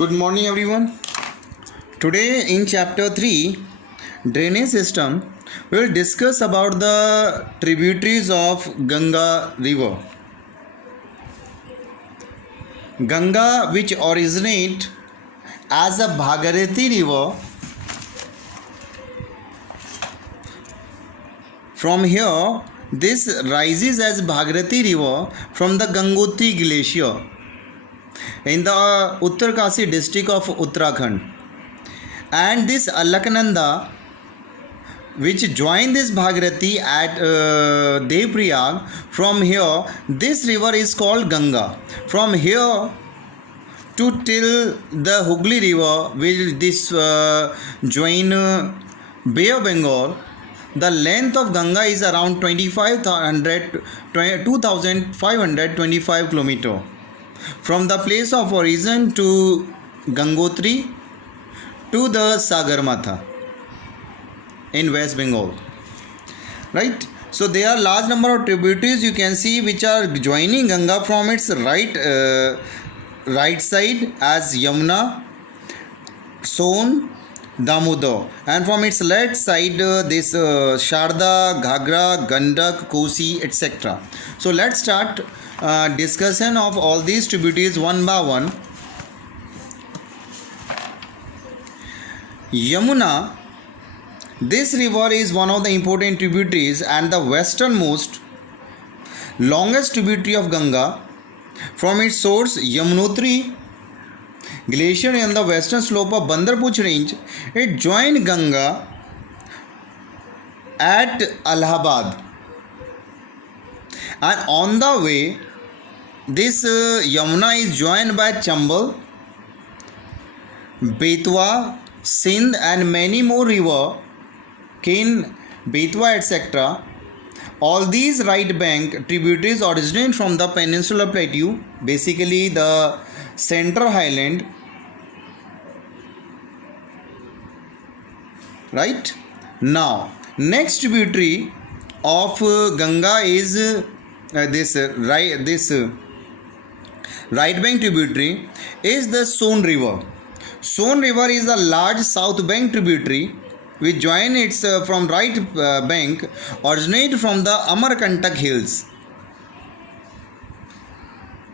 Good morning, everyone. Today, in chapter 3, drainage system, we will discuss about the tributaries of Ganga river. Ganga, which originate as a Bhagirathi river, from here this rises as Bhagirathi river from the Gangotri glacier in the Uttarkasi district of Uttarakhand, and this Alaknanda, which join this Bhagirathi at Devprayag. From here this river is called Ganga. From here to till the Hooghly river, will this join Bay of Bengal. The length of Ganga is around 2525 km. From the place of origin to Gangotri to the Sagarmatha in West Bengal. Right? So there are large number of tributaries you can see which are joining Ganga from its right side as Yamuna, Son, Damodar, and from its left side this Sharda, Ghagra, Gandak, Kosi, etc. So let's start discussion of all these tributaries one by one. Yamuna, this river is one of the important tributaries and the westernmost longest tributary of Ganga. From its source Yamunotri glacier on the western slope of Bandarpuch range, it joined Ganga at Allahabad, and on the way this Yamuna is joined by Chambal, Betwa, Sindh and many more river, Ken, Betwa, etc. All these right bank tributaries originate from the peninsular plateau, basically the central highland. Right? Now, next tributary of Ganga is this right bank tributary is the Son river. Son river is a large south bank tributary which join its from right bank, originate from the Amarkantak hills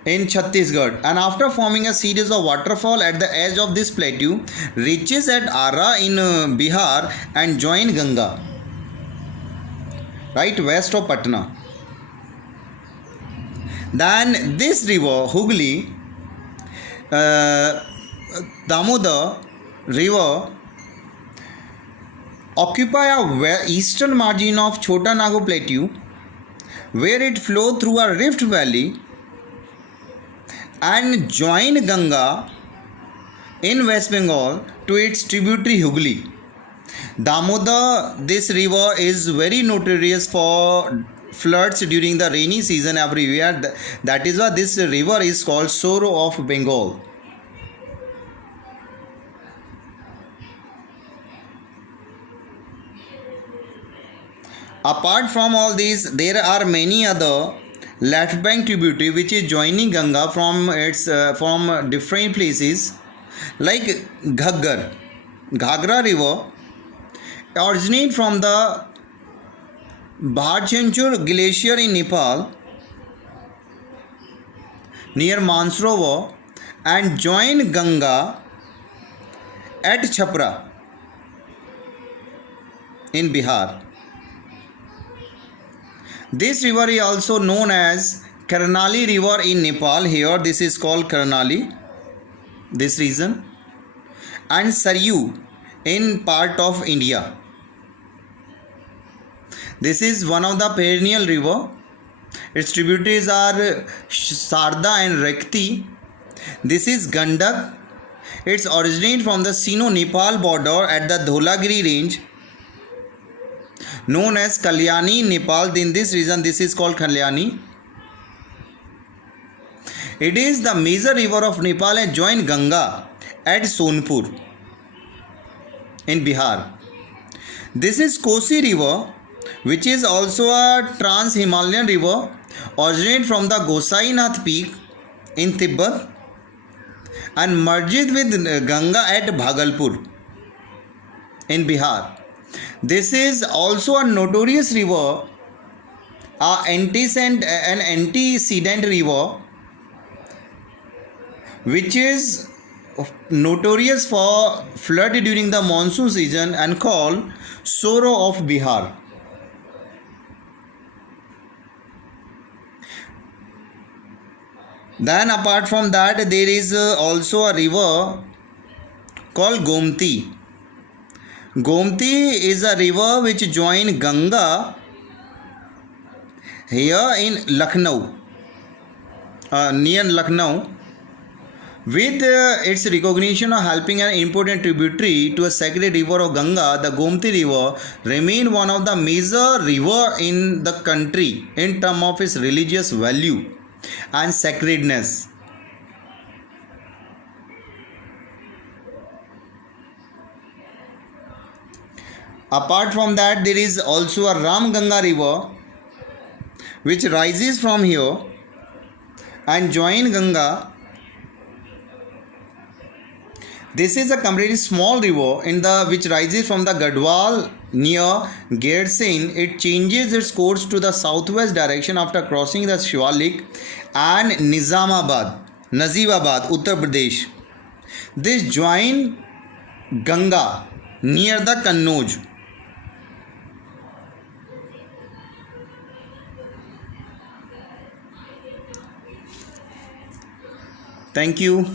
in Chhattisgarh, and after forming a series of waterfall at the edge of this plateau, reaches at Ara in Bihar and join Ganga, right west of Patna. Then this river Hooghly, Damodar river occupy a eastern margin of Chota Nagpur plateau, where it flow through a rift valley and join Ganga in West Bengal to its tributary Hooghly. Damodar, this river is very notorious for floods during the rainy season every year. That is why this river is called Sorrow of Bengal. Apart from all these, there are many other left bank tributary which is joining Ganga from its from different places, like Ghaggar. Ghagra river originate from the Bhadchenchur glacier in Nepal near Mansarovar and join Ganga at Chhapra in Bihar. This river is also known as Karnali river in Nepal. Here this is called Karnali, this region, and Saryu in part of India. This is one of the perennial river. Its tributaries are Sarda and Rekti. This is Gandak. It's originate from the Sino-Nepal border at the Dholagiri range, known as Kalyani in Nepal. In this region this is called Kalyani. It is the major river of Nepal and join Ganga at Sonpur in Bihar. This is Kosi river, which is also a trans-Himalayan river, originate from the Gosainath peak in Tibet and merged with Ganga at Bhagalpur in Bihar. This is also a notorious river, an antecedent river, which is notorious for flood during the monsoon season and called Sorrow of Bihar. Then apart from that, there is also a river called Gomti. Gomti is a river which joins Ganga here in Lucknow, near Lucknow, with its recognition of helping an important tributary to a sacred river of Ganga. The Gomti river remain one of the major river in the country in terms of its religious value and sacredness. Apart from that, there is also a Ram Ganga river which rises from here and join Ganga. This is a completely small river which rises from the Gadwal near Gairsin. It changes its course to the southwest direction after crossing the Shivalik and Nazibabad, Uttar Pradesh. This join Ganga near the Kannauj. Thank you.